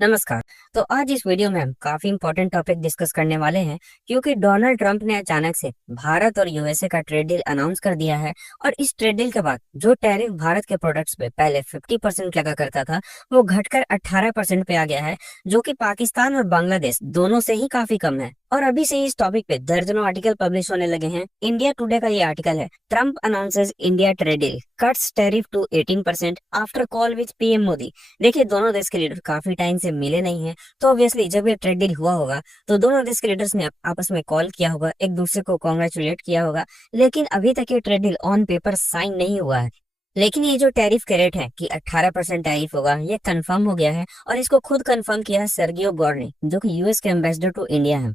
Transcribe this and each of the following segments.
नमस्कार। तो आज इस वीडियो में हम काफी इंपॉर्टेंट टॉपिक डिस्कस करने वाले हैं क्योंकि डोनाल्ड ट्रंप ने अचानक से भारत और यूएसए का ट्रेड डील अनाउंस कर दिया है। और इस ट्रेड डील के बाद जो टैरिफ भारत के प्रोडक्ट्स पे पहले 50% लगा करता था वो घटकर 18% पे आ गया है, जो कि पाकिस्तान और बांग्लादेश दोनों से ही काफी कम है। और अभी से ही इस टॉपिक पे दर्जनों आर्टिकल पब्लिश होने लगे हैं। इंडिया टुडे का ये आर्टिकल है, Trump announces India trade deal cuts tariff to 18% after call with PM Modi. देखिए, दोनों देश के लीडर काफी टाइम से मिले नहीं हैं, तो ऑब्वियसली जब ये ट्रेड डील हुआ होगा तो दोनों देश के लीडर्स ने आपस में कॉल किया होगा, एक दूसरे को कॉन्ग्रेचुलेट किया होगा। लेकिन अभी तक ये trade deal on paper sign नहीं हुआ है। लेकिन ये जो टैरिफ के रेट है कि 18% टैरिफ होगा, ये कंफर्म हो गया है और इसको खुद कंफर्म किया है सर्गियो गौर ने, जो कि यूएस के एम्बेसडर टू इंडिया है।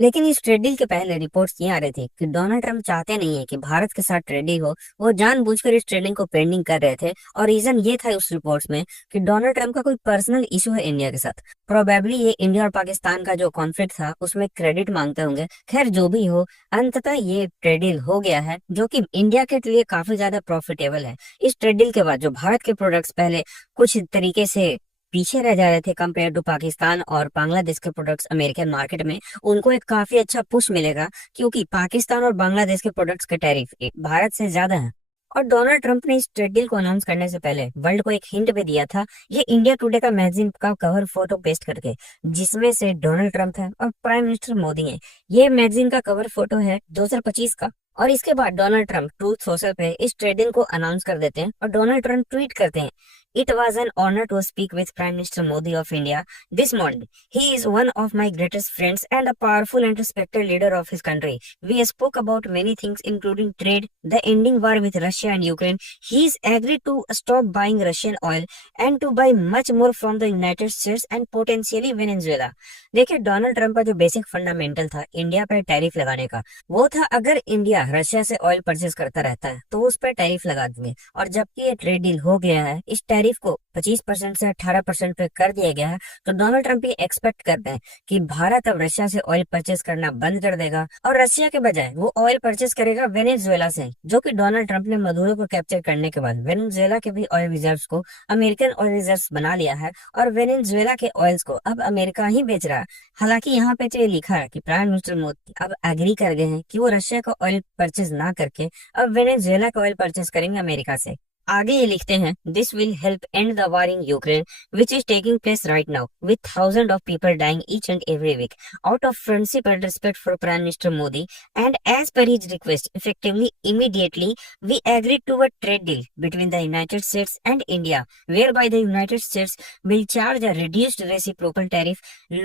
लेकिन इस ट्रेड डील के पहले रिपोर्ट्स ये आ रहे थे कि डोनाल्ड ट्रंप चाहते नहीं है कि भारत के साथ ट्रेड डील हो। वो जानबूझकर इस ट्रेडिंग को पेंडिंग कर रहे थे और रीजन ये था उस रिपोर्ट्स में कि डोनाल्ड ट्रंप का कोई पर्सनल इशू है इंडिया के साथ। प्रोबेबली ये इंडिया और पाकिस्तान का जो कॉन्फ्लिक्ट था उसमें क्रेडिट मांगते होंगे। खैर, जो भी हो, अंततः ये ट्रेड डील हो गया है, जो कि इंडिया के लिए काफी ज्यादा प्रॉफिटेबल है। इस ट्रेड डील के बाद जो भारत के प्रोडक्ट्स पहले कुछ तरीके से पीछे रह जा रहे थे कंपेयर टू पाकिस्तान और बांग्लादेश के प्रोडक्ट्स अमेरिकन मार्केट में, उनको एक काफी अच्छा पुश मिलेगा, क्योंकि पाकिस्तान और बांग्लादेश के प्रोडक्ट्स के टैरिफ भारत से ज्यादा है। और डोनाल्ड ट्रंप ने इस ट्रेड डील को अनाउंस करने से पहले वर्ल्ड को एक हिंट भी दिया था, ये इंडिया टुडे का मैगजीन का कवर फोटो पेस्ट करके, जिसमें से डोनाल्ड ट्रंप है और प्राइम मिनिस्टर मोदी है। ये मैगजीन का कवर फोटो है 2025 का। और इसके बाद डोनाल्ड ट्रंप ट्रूथ सोशल पे इस ट्रेड डील को अनाउंस कर देते हैं और डोनाल्ड ट्रंप ट्वीट करते हैं, "It was an honor to speak with Prime Minister Modi of India this morning. He is one of my greatest friends and a powerful and respected leader of his country. We spoke about many things, including trade, the ending war with Russia and Ukraine. He's agreed to stop buying Russian oil and to buy much more from the United States and potentially Venezuela." देखिए, Donald Trump का जो basic fundamental था India पर tariff लगाने का, वो था अगर इंडिया रशिया से ऑयल परचेज करता रहता है तो उस पर टैरिफ लगा देंगे। और जबकि ये ट्रेड डील हो गया है, इस टैरिफ को 25% से 18% पे कर दिया गया है, तो डोनाल्ड ट्रंप ये एक्सपेक्ट करते हैं कि भारत अब रशिया से ऑयल परचेज करना बंद कर देगा और रशिया के बजाय वो ऑयल परचेज करेगा वेनेजुएला से, जो कि डोनाल्ड ट्रंप ने मदुरो को कैप्चर करने के बाद वेनेजुएला के भी ऑयल रिजर्व्स को अमेरिकन ऑयल रिजर्व्स बना लिया है और वेनेजुएला के ऑयल्स को अब अमेरिका ही बेच रहा है। हालांकि यहाँ पे तो ये लिखा है कि प्राइम मिनिस्टर मोदी अब एग्री कर गए हैं कि वो रशिया का ऑयल परचेज ना करके अब वेनेजुएला का ऑयल परचेज करेंगे अमेरिका से। आगे ये लिखते हैं, "this will help end the war in Ukraine which is taking place right now with thousand of people dying each and every week out of friendship and respect for prime minister Modi and as per his request effectively immediately we agreed to a trade deal between the United States and India whereby the United States will charge a reduced reciprocal tariff,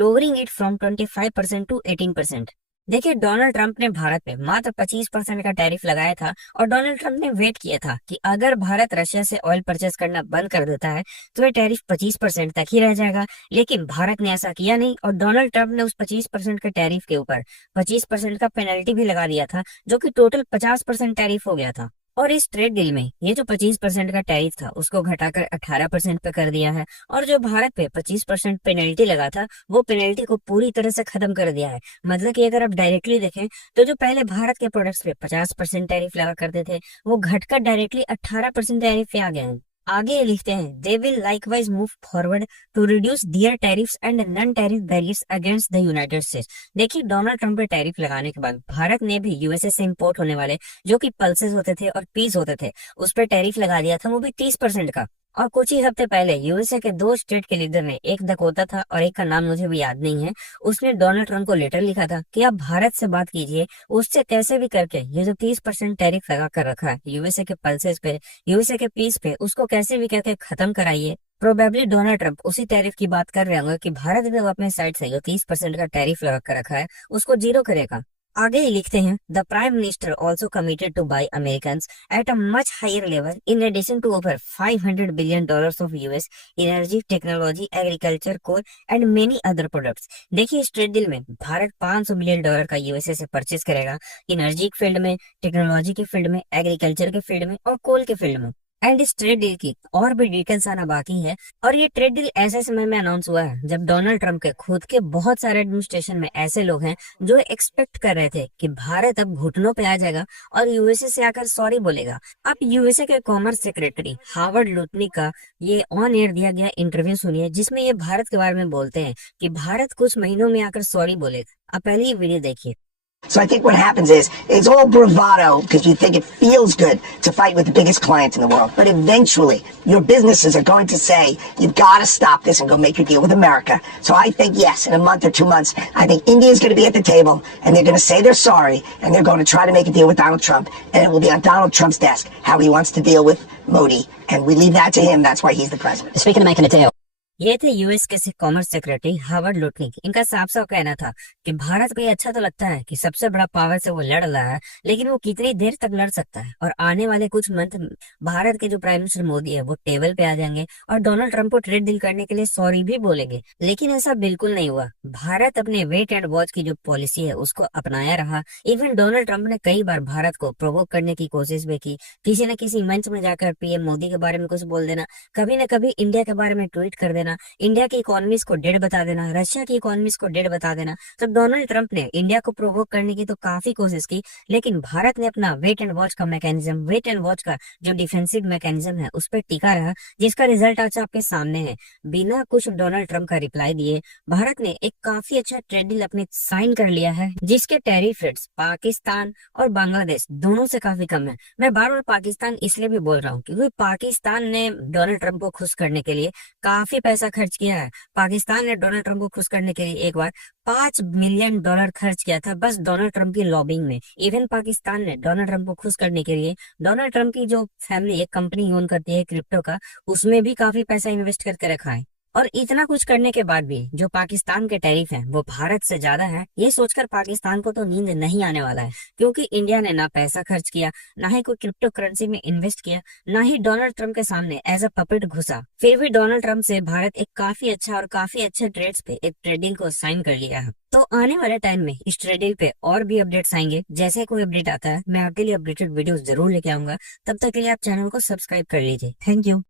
lowering it from 25% to 18%." देखिए, Donald Trump ने भारत पे मात्र 25% का tariff लगाया था और Donald Trump ने wait किया था कि अगर भारत रशिया से ऑयल परचेस करना बंद कर देता है तो ये टैरिफ 25% तक ही रह जाएगा। लेकिन भारत ने ऐसा किया नहीं और डोनाल्ड ट्रंप ने उस 25% के टैरिफ के ऊपर 25% का पेनल्टी भी लगा दिया था, जो कि टोटल 50% टैरिफ हो गया था। और इस ट्रेड डील में ये जो 25% का टैरिफ था उसको घटाकर 18% पे कर दिया है और जो भारत पे 25% पेनल्टी लगा था वो पेनल्टी को पूरी तरह से खत्म कर दिया है। मतलब कि अगर आप डायरेक्टली देखें तो जो पहले भारत के प्रोडक्ट्स पे 50% टैरिफ लगा करते थे वो घटकर डायरेक्टली 18% टैरिफ पे आ गए हैं। आगे ये लिखते हैं, "they will likewise move forward to reduce their tariffs and non tariff barriers against the United States." देखिए, डोनाल्ड ट्रंप पे टैरिफ लगाने के बाद भारत ने भी यूएसए से इंपोर्ट होने वाले जो कि पल्सेस होते थे और पीस होते थे उस पर टैरिफ लगा दिया था, वो भी 30% का। और कुछ ही हफ्ते पहले यूएसए के दो स्टेट के लीडर ने, एक दकोता था और एक का नाम मुझे भी याद नहीं है, उसने डोनाल्ड ट्रंप को लेटर लिखा था कि आप भारत से बात कीजिए, उससे कैसे भी करके ये जो 30% टैरिफ लगा कर रखा है यूएसए के पल्सेस पे, यूएसए के पीस पे, उसको कैसे भी करके खत्म कराइए। प्रोबेबली डोनाल्ड ट्रंप उसी टैरिफ की बात कर रहे होंगे कि भारत भी अपने साइड से जो 30% का टैरिफ लगा कर रखा है उसको जीरो करेगा। आगे ही लिखते हैं, "the prime minister also committed to buy American at a much higher level in addition to over $500 billion of US energy, technology, agriculture, coal and many other products." देखिए, इस ट्रेड डील में Bharat $500 billion का USA से purchase करेगा energy के field में, technology के field में, एग्रीकल्चर के फील्ड में और कोल के फील्ड में। एंड इस ट्रेड डील की और भी डिटेल्स आना बाकी है। और ये ट्रेड डील ऐसे समय में अनाउंस हुआ है जब डोनाल्ड ट्रंप के खुद के बहुत सारे एडमिनिस्ट्रेशन में ऐसे लोग हैं जो एक्सपेक्ट कर रहे थे कि भारत अब घुटनों पे आ जाएगा और यूएसए से आकर सॉरी बोलेगा। अब यूएसए के कॉमर्स सेक्रेटरी हार्वर्ड लुटनी का ये ऑन एयर दिया गया इंटरव्यू सुनिए, जिसमें ये भारत के बारे में बोलते हैं कि भारत कुछ महीनों में आकर सॉरी बोलेगा। अब पहले ये वीडियो देखिए। So I think what happens is it's all bravado because you think it feels good to fight with the biggest clients in the world. But eventually, your businesses are going to say, you've got to stop this and go make your deal with America. So I think, yes, in a month or 2 months, I think India is going to be at the table and they're going to say they're sorry and they're going to try to make a deal with Donald Trump. And it will be on Donald Trump's desk how he wants to deal with Modi. And we leave that to him. That's why he's the president. Speaking of making a deal. ये थे US के commerce secretary Harvard Lutnick. इनका साफ साफ कहना था कि भारत को ये अच्छा तो लगता है कि सबसे बड़ा पावर से वो लड़ रहा है, लेकिन वो कितनी देर तक लड़ सकता है। और आने वाले कुछ मंथ भारत के जो प्राइम मिनिस्टर मोदी है वो टेबल पे आ जाएंगे और डोनाल्ड ट्रंप को ट्रेड डील करने के लिए सॉरी भी बोलेंगे। लेकिन ऐसा बिल्कुल नहीं हुआ। भारत अपने वेट एंड वॉच की जो पॉलिसी है उसको अपनाया रहा। इवन डोनाल्ड ट्रंप ने कई बार भारत को प्रोवोक करने की कोशिश भी की, किसी न किसी मंच में जाकर पीएम मोदी के बारे में कुछ बोल देना, कभी न कभी इंडिया के बारे में ट्वीट कर देना, इंडिया की इकोनॉमीज को डेड बता देना, रशिया की इकोनॉमीज को डेड बता देना। तो डोनाल्ड ट्रंप ने इंडिया को प्रोवोक करने की तो काफी कोशिश की, लेकिन भारत ने अपना वेट एंड वॉच का मैकेनिज्म, वेट एंड वॉच का जो डिफेंसिव मैकेनिज्म है उस पर टिका रहा, जिसका रिजल्ट आज आपके सामने है। बिना कुछ डोनाल्ड ट्रंप का रिप्लाई दिए भारत ने एक काफी अच्छा ट्रेड डील अपने साइन कर लिया है, जिसके टैरिफ रेट्स पाकिस्तान और बांग्लादेश दोनों से काफी कम है। मैं बार बार पाकिस्तान इसलिए भी बोल रहा हूँ क्योंकि पाकिस्तान ने डोनाल्ड ट्रंप को खुश करने के लिए काफी पैसा खर्च किया है। पाकिस्तान ने डोनाल्ड ट्रंप को खुश करने के लिए एक बार $5 मिलियन खर्च किया था बस डोनाल्ड ट्रंप की लॉबिंग में। इवन पाकिस्तान ने डोनाल्ड ट्रंप को खुश करने के लिए डोनाल्ड ट्रंप की जो फैमिली एक कंपनी ओन करती है क्रिप्टो का, उसमें भी काफी पैसा इन्वेस्ट करके रखा है। और इतना कुछ करने के बाद भी जो पाकिस्तान के टैरिफ हैं वो भारत से ज्यादा है, ये सोचकर पाकिस्तान को तो नींद नहीं आने वाला है, क्योंकि इंडिया ने ना पैसा खर्च किया, ना ही कोई क्रिप्टो करेंसी में इन्वेस्ट किया, ना ही डोनाल्ड ट्रंप के सामने एज अ पपेट घुसा। फिर भी डोनाल्ड ट्रंप से भारत एक काफी अच्छा और काफी अच्छे ट्रेड्स पे एक ट्रेड डील को साइन कर लिया है। तो आने वाले टाइम में इस ट्रेड डील पे और भी अपडेट्स आएंगे। जैसे कोई अपडेट आता है मैं आपके लिए अपडेटेड वीडियो जरूर लेके आऊंगा। तब तक के लिए आप चैनल को सब्सक्राइब कर लीजिए। Thank you.